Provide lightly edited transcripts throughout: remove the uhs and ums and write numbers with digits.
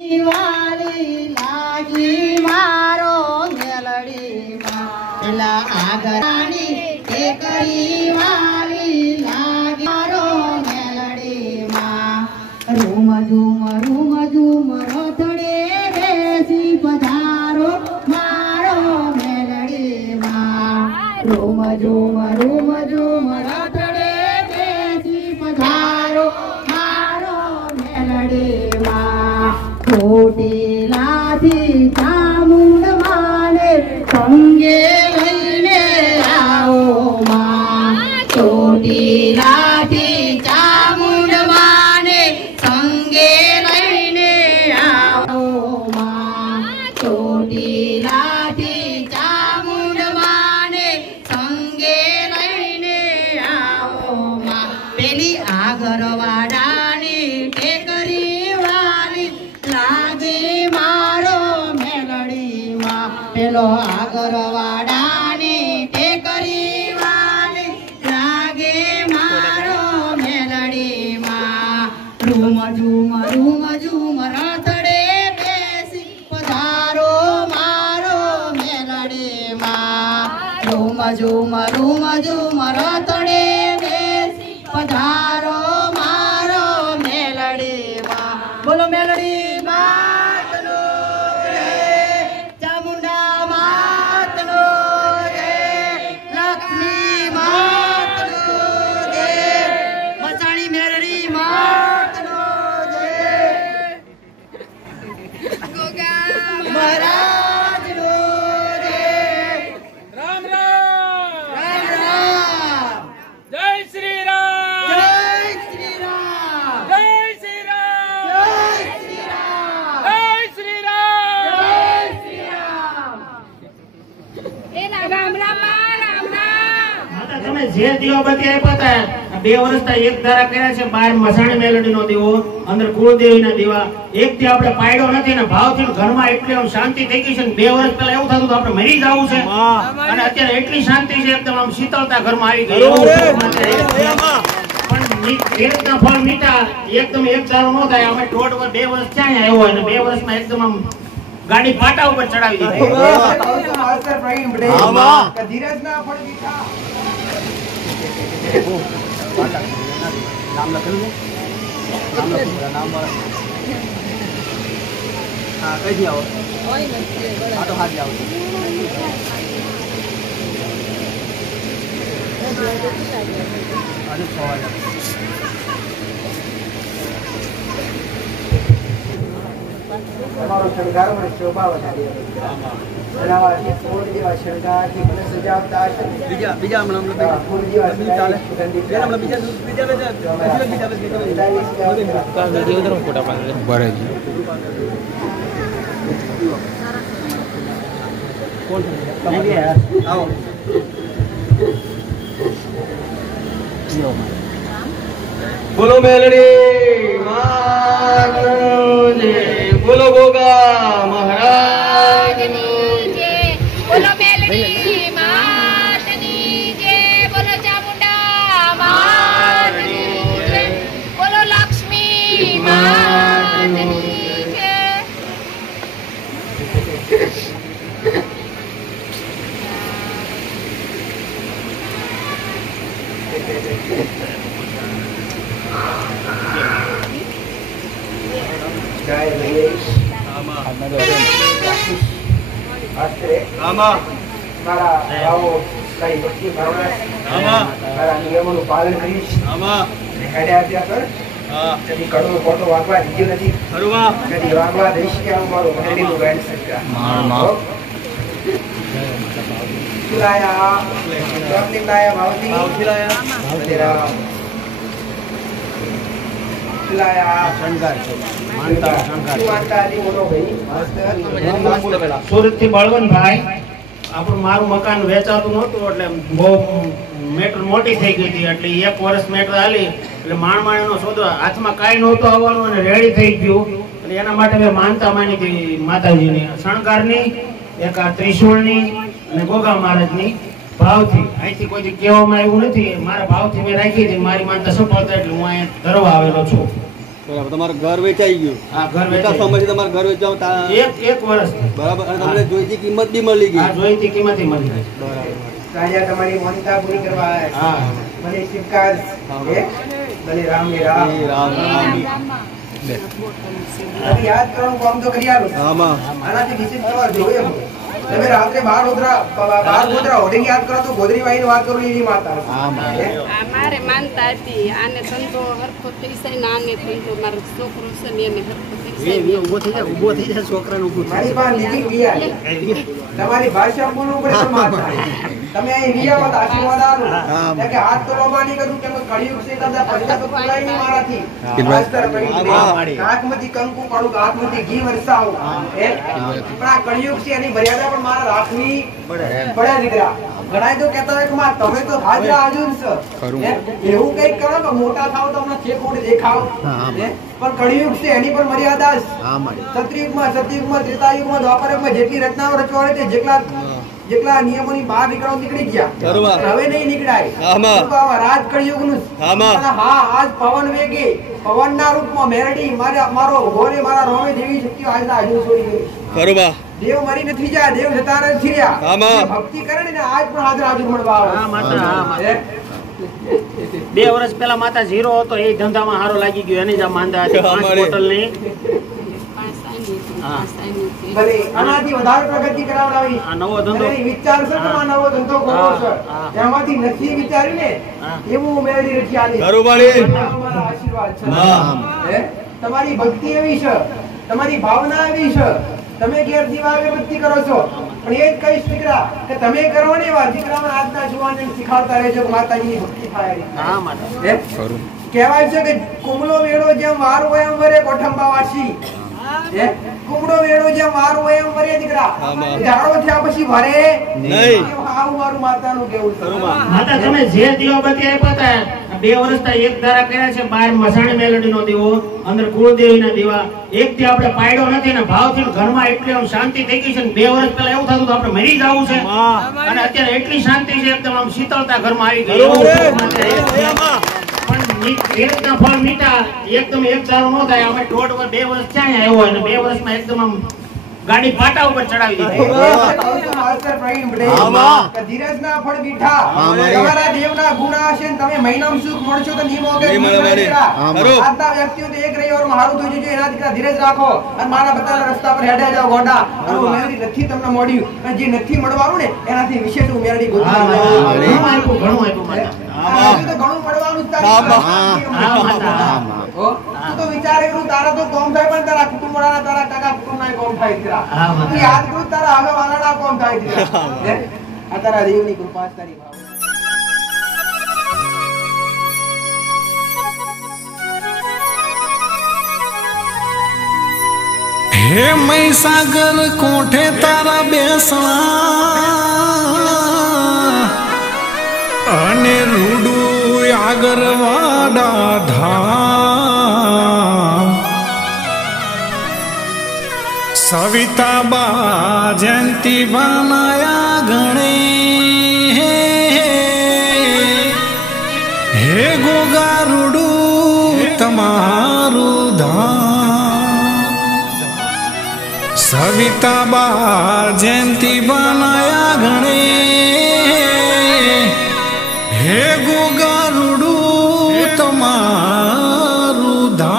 વાલી લાગી મારો મેલડીમાં પેલા આગરાની ટેકરી વાલી લાગી મારો મેલડીમાં રૂમ ઝૂમ રથડે બેસી પધારો મારો મેલડીમાં રૂમ ઝૂમ રથડે બેસી પધારો મારો મેલડીમાં ચોટીલાથી ચામુંડ માને સંગે લઈને આવો માં ચોટીલાથી ચામુંડ માને સંગે લઈને આવો માં ચોટીલાથી ચામુંડ માને સંગે લઈને આવો માં પેલી આગરવાડાની ટેકરી વાલી લાગે મારો મેલડીમાં પેલો આગરવાડાની ટેકરી વાલી લાગે મારો મેલડીમાં રૂમ ઝૂમ રથડે બેસી પધારો મારો મેલડીમાં રૂમ ઝૂમ રથડે બેસી પધારો મારો મેલડીમાં બોલો મેલડી જે દીવો બધી આપ્યા હતા 2 વર્ષથી એક ધારા કર્યા છે બહાર મસાણી મેલડીનો દીવો અંદર કુળદેવીના દીવા એક થી આપણે પાડ્યો નથી ને ભાવથી ઘરમાં એટલી શાંતિ થઈ ગઈ છે ને 2 વર્ષ પહેલા એવું થતું હતું આપણે મરી જવું છે અને અત્યારે એટલી શાંતિ છે એકદમ આમ શીતળતા ઘરમાં આવી ગઈ પણ એકના ફળ મીઠા એકદમ એક ધારો ન થાય અમે દોઢ 2 વર્ષ ક્યાં આવ્યો અને 2 વર્ષમાં એકદમ આમ ગાડી પાટા ઉપર ચડાવી દીધી नाम लखेलू नाम हाँ कई दिया हो हाँ तो हाथ जाओ हमारो शृंगार में शोभा बता दिया बनावा के फूल जेवा शृंगार की बने सजावट बीजा बीजा हम फूल जेवा चाले बीजा हम बीजा का वीडियो उधर फोटो पाल बड़े जी कौन तुम भी है आओ बोलो मेलडी मां बोलो गोगा महाराज बोलो मेलडी मातनी जय बोलो चामुंडा मातनी जय बोलो लक्ष्मी मातनी जय जय गणेश મારા ભાવો કઈ ભક્તિ ભાવના મારા નિયમોનું પાલન કરીશ હેડે આપ્યા કર કદી કડવો ખોટો વાગવા દીધો નથી કદી વાગવા દઈશ કે હું મારું મેલડીનું ગાયન સજ્જા લાયા આપની લાયા ભાવતી લાયા સુરત થી બળવંતભાઈ આપણું મારું મકાન વેચાતું નહોતું એટલે બહુ મેટર મોટી થઈ ગઈ હતી એટલે 1 વર્ષ મેટર હાલી એટલે માણમાણીનો સોદો હાથમાં કાંઈ નહોતું આવવાનું અને રેડી થઈ ગયું એટલે એના માટે મેં માનતા માની હતી માતાજીની શણગારની એક આ ત્રિશુળની અને ગોગા મહારાજની ભાવથી અહીંથી કોઈ કહેવામાં આવ્યું નથી, મારા ભાવથી મેં રાખી હતી. મારી માનતા સફળ થાય એટલે હું અહીંયા ધરવા આવેલો છું. બરાબર. તમારું ઘર વેચાઈ ગયું. આ ઘર કેટલા વેચાઈ સમયથી તમારું ઘર વેચાવ એક વર્ષ બરાબર. અને તમને જોઈતી કિંમત બી મળી ગઈ. આ જોઈતી કિંમતે મળી ગઈ. બરાબર. રાજા તમારી માનતા પૂરી કરવા આવ્યા હા છે. ભલે શિવકાર ભલે રામ ને રામ. એ રામ રામ. હવે યાદ કરવાનું કામ તો કરી આલું. આમાં આનાથી વિશેષ કરવા જોઈએ હું. તમે રાત્રે 12 ગોધરા હોડી યાદ કરો તો ગોધરી વાળી વાત કરું એવી માતા. અમારે માનતા હતી આને ધંધો હરખો થઈ જાય ને આને ધંધો મારો છોકરો છે ને એને હરખો થઈ જાય. ઉભો થઈ જાય છોકરાને ઊભું મારી પાસે લીધી વિયા. તમારી ભાષા બોલવું પડે તો માતા. તમે અહીં વિયા વાત આશીર્વાદ આલો. કે હાથ તો લોબાની કરું કે કળિયુગ છે તમને પૈસા તો પુરાય નહીં મારાથી. માસ્ટર ભાઈ નાકમાંથી કંકુ પાડું હાથમાંથી ઘી વરસાવું. પણ આ કળિયુગ છે એની મર્યાદા પણ મારે રાખવી પડે દીકરા. ઘણા તો કહેતા હોય કે માં તમે તો હાજરા હાજર છો. એવું કઈક કરો કે મોટા થાવ તમને ચેકોડ દેખાવ. પણ કળિયુગ છે એની પણ મર્યાદા છે. સતયુગમાં ત્રેતાયુગમાં દ્વાપરયુગમાં જેટલી રચનાઓ રચવા હોય તે જેટલા નિયમોની બહાર નીકળી ગયા. હવે નહીં નીકળાય. રાજ કળિયુગ નું. હા આજ પવન વેગે પવનના રૂપમાં મેરડી મારો ઘોરે મારા રોમે જેવી શક્તિઓ આજના હજુ છોડી ગઈ. દેવ મરી નથી ગયા, દેવ જતા નથી રહ્યા. ભક્તિ કરે ને આજ પણ હાજર મળવા આવે. 2 વર્ષ પહેલા માતા ઝીરો હતો એ ધંધામાં હારો લાગી ગયો એની જ આ માંદા હતી 5 બોટલની. ભલે આનાથી વધારે પ્રગતિ કરાવડાવી. આ નવો ધંધો વિચાર છે કે નવો ધંધો કરવો છે. એમાંથી નથી વિચાર્યું ને એવું મેળવી નથી આલી. તમારા આશીર્વાદ છે. તમારી ભક્તિ એવી છે, તમારી ભાવના એવી છે. તમે ઘેર દીવા અગરબત્તી કરો છો પણ એ જ કહીશ દીકરા કે તમે કરો ને એવા દીકરામાં આજના જુવાનને શીખવાડતા રહેજો કે માતાજીની ભક્તિ થાય. કહેવાય છે કે કુમળો વેળો જેમ વાર હોય એમ વરે કોઠંબા વાસી. કુમળો વેળો જેમ વાર હોય એમ વરે દીકરા. ઝાડો થયા પછી ભરે નહીં. આવું મારું માતાનું કેવું છે. માતા તમે જે દીવાબત્તી આપ્યા હતા 2 વર્ષથી એક ધારા કર્યા છે. બહાર મસાણી મેલડીનો દીવો, અંદર કુળદેવીના દીવા, એક થી આપણે પાડ્યો નથી ને ભાવથી ઘરમાં એટલી આમ શાંતિ થઈ ગઈ છે ને 2 વર્ષ પહેલા એવું થતું તો આપણે મરી જવું છે અને અત્યારે એટલી શાંતિ છે એકદમ આમ શીતળતા ઘરમાં આવી ગઈ. પણ એકના ફળ મીઠા એકદમ એક ધારો ન થાય. અમે 2 વર્ષ ક્યાં આવ્યો હોય ને 2 વર્ષમાં એકદમ આમ ગાડી પાટા ઉપર ચડાવી દીધી. ધીરજના ફળ મીઠા. તમારા દેવના ગુણ હશે ને તમે મહિનામાં સુખ મળશો તો નહીં મોગે. આજના વ્યક્તિઓ તો એક રવિવારમાં હારું થઈ જજો એના દીકરા ધીરજ રાખો અને મારા બતાવેલા રસ્તા પર હેડ્યા જાઓ ગોંડા. મેરડી નથી તમને મળ્યું અને જે નથી મળવાનું ને એનાથી વિશેષ હું મેરડી ગોતવા ઘણું આપ્યું મળવાનું તો વિચાર કરું તારા તો કોમ થાય પણ તારા કુટુંબ વાળા તારા કાકા કુટુંબ ના કોમ થાય દીકરા. યાદ કરું તારા આગળ વાળા કોમ થાય દીકરા. આ તારા દેવની કૃપા તારી ભાવ. હે મહીસાગર કોઠે તારા બેસણા અને રૂડું આગરવાડા ધામ. સવિતાબા જયંતિ બનાયા ગણે હે ગોગા રૂડું તમારું ધામ. સવિતાબા જયંતિ બનાયા ગણે હે ગોગારુડું તમારું ધામ.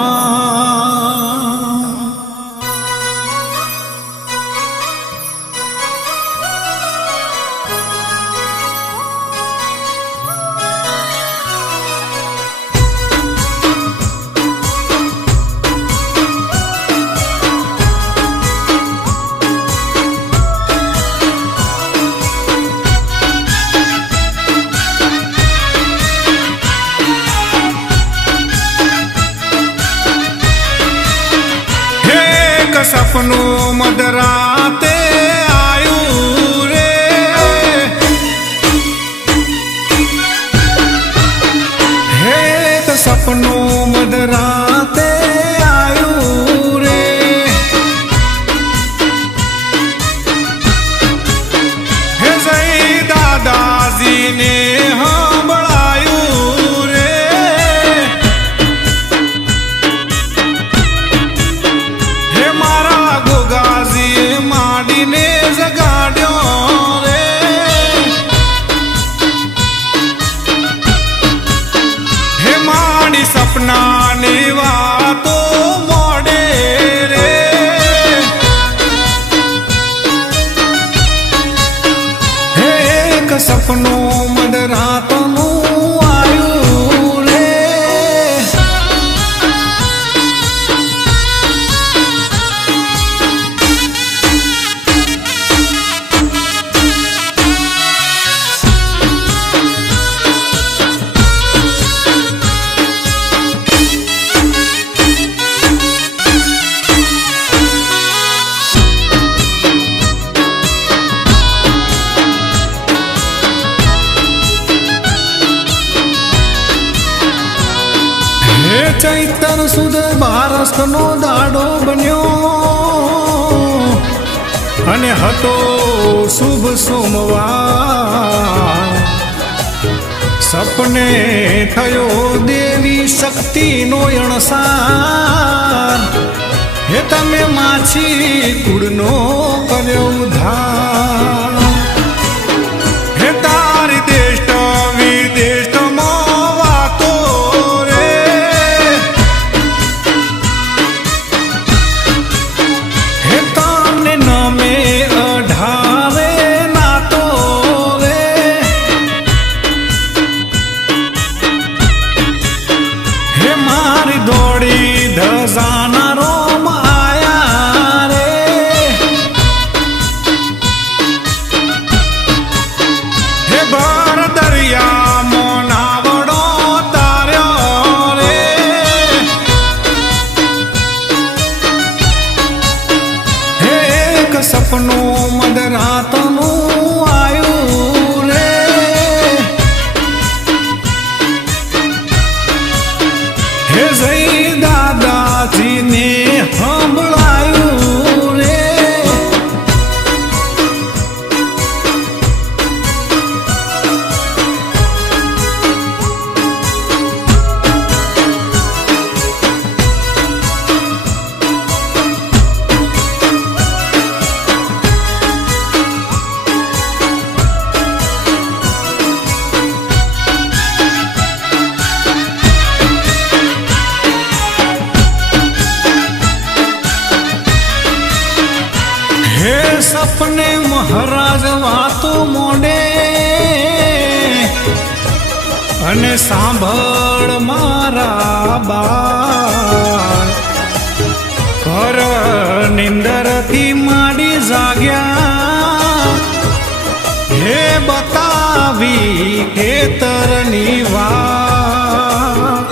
સપનું મધરાતે આયું રે હે તો સપનું મધરાતે આયું રે હે સઈ દાદાજીને સાંભળાયું રે અમાસનો દાડો બન્યો અને હતો શુભ સોમવાર. સપને થયો દેવી શક્તિનો અણસાર. હે તમે માછી કુળનો કર્યો ઉદ્ધાર. હે તારી દેશ વિદેશમાં વાતો રે. હે તમને નમે અઢારે નાતો રે. હે મારી દોડી ધજાના રોમ આયા રે. હે ભર દરિયામાં નાવડો તાર્યો રે. હે એક સપનું મદરાતનું આયું રે. હે જઈ દાદાજીને સંભળાયું રે. હે સપને મહારાજ વાતો મોડે અને સાંભળ મારા બાળ. ઘર નિંદરથી માંડી જાગ્યા. હે બતાવી ખેતરની વાત.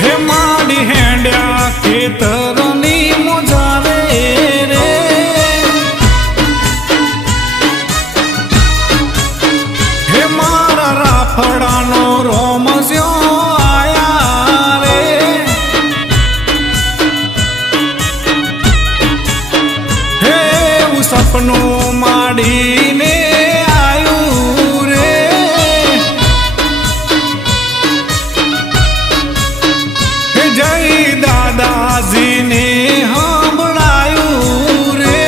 હે માંડી હેંડ્યા ખેતરની મોજારે રે. હે મારા રાફડાનો રોમસ્યો આયા રે. હે એવું સપનું માંડીને આયું રે. હે જય દાદાજીને સંભળાયું રે.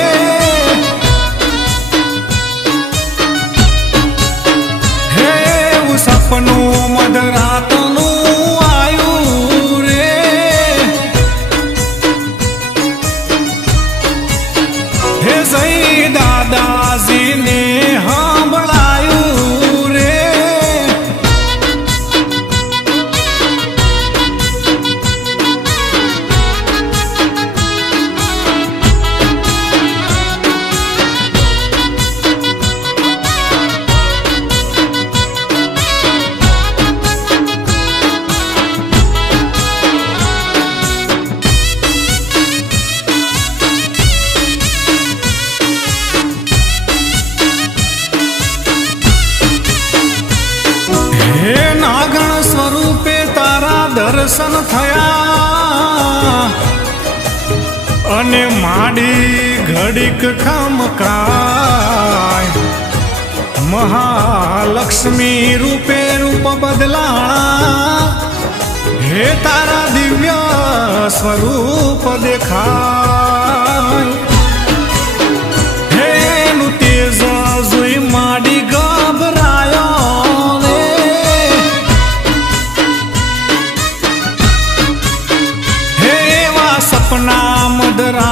હે એવું સપનું મધરાતનું આયું રે. હે જય દાદાજીને સંભળાયું રે. હે નાગણ સ્વરૂપે તારા દર્શન થયા અને માડી ઘડીક ખમકાય. મહાલક્ષ્મી રૂપે રૂપ બદલાણા. હે તારા દિવ્ય સ્વરૂપ દેખાય. હે એનું તેજ જોઈ માડી ગભરાયો રે. હે એવા સપના મધરા